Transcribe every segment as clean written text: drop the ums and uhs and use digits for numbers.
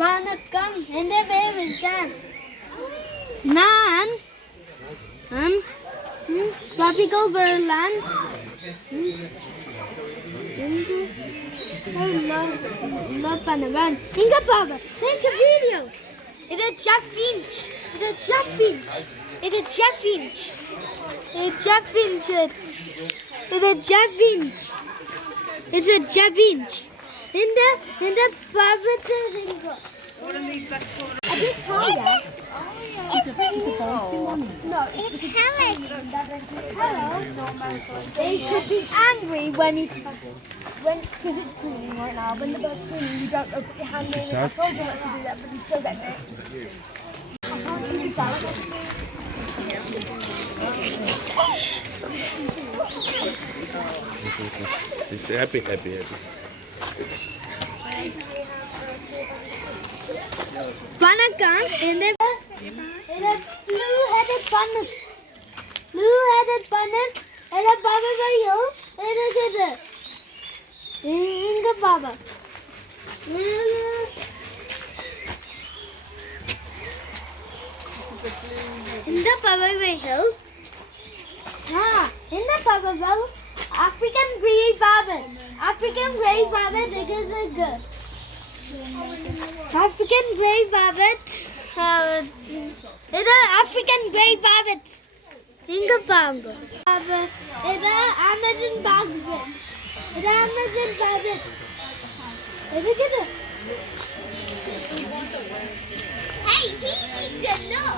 வணக்கம் என் பேர் விஜயன். நான் tropical birdland love பண்ணுவேன். இங்க பாரு, take a video. இது Jeff Finch. இது Jeff Finch. இது Jeff Finch. இது Jeff Finch. இது Jeff Finch. It's a Jeff Finch. In the private thing. What are these bags for? I did tell you. No, it's Alex. Hello. They should be angry when because it's cleaning right now. When the bird's cleaning, you don't put your hand in. I told you not to do that, but you still get it. I can't see the balance. It's happy. வணக்கம் இந்த blue-headed bunny. Blue-headed bunny. இந்த பாபாவையும் இருக்குது. இங்க பாபா. இந்த பாபாவையும் இந்த பாபாவை African grey rabbit. African grey rabbit is good. African grey rabbit. It's African grey rabbit. Inga pango. It's Amazon rabbit. It's Amazon rabbit. Is it good? Hey, he needs to know.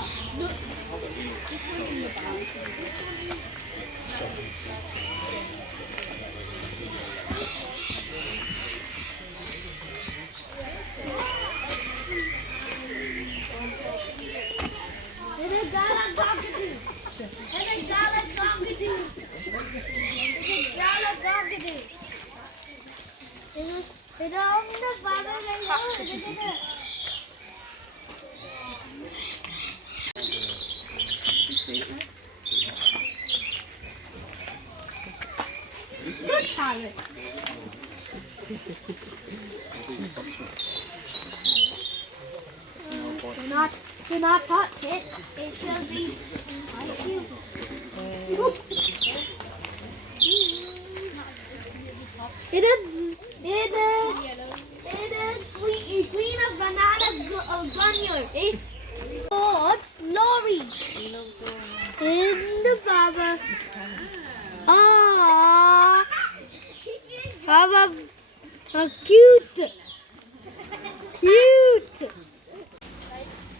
Good parrot. Do not touch it. It should be It is queen of banana gunyar. It's lorry. In the baba. Baba, cute.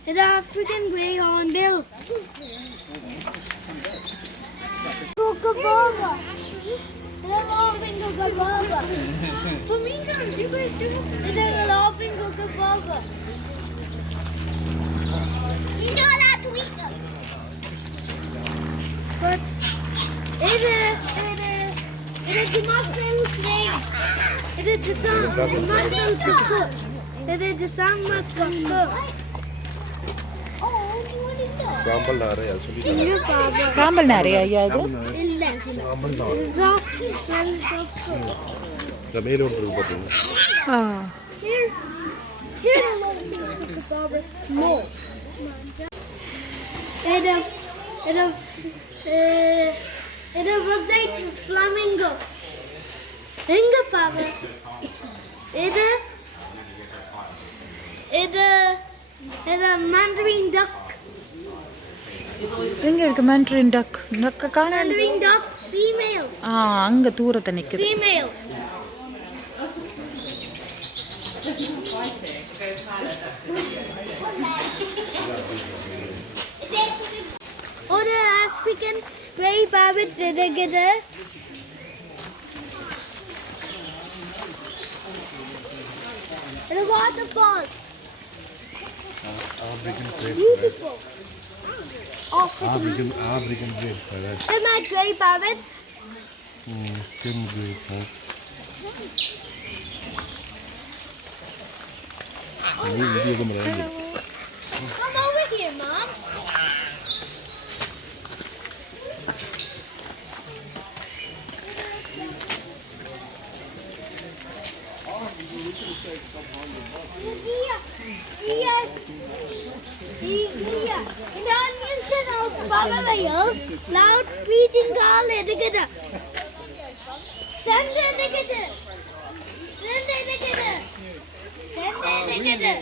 It's African greyhound bill. Kookaburra. It's a laughing kookaburra. Flamingos, you guys do. It's a laughing kookaburra. You're not allowed to eat them. But it is a muscle snake. It is a muscle cook. It is a muscle cook. சாம்பல் நிறைய சொல்லி சாம்பல் நிறைய ஐயா இது இல்ல சாம்பல் cook. இந்த மேல ஒன்று இருக்கு பாத்தீங்க Here's a little kookaburra small. It a rotating flamingo. Inga Papa. It a mandarin duck. எங்க இருக்கு mandarin duck நக்க காணல Mandarin duck female. அங்க தூரத்துல நிக்குது Female. Or the African grey rabbit together. The waterfall. Beautiful. African grey parrot. Am I grey rabbit? Skin grey parrot. Come over here, Mom. இந்த நிமிஷம் பவரையும் loud speeching கால் எடுக்குது ரெண்டு எடுக்குது ரெண்டு எடுக்குது ரெண்டு எடுக்குது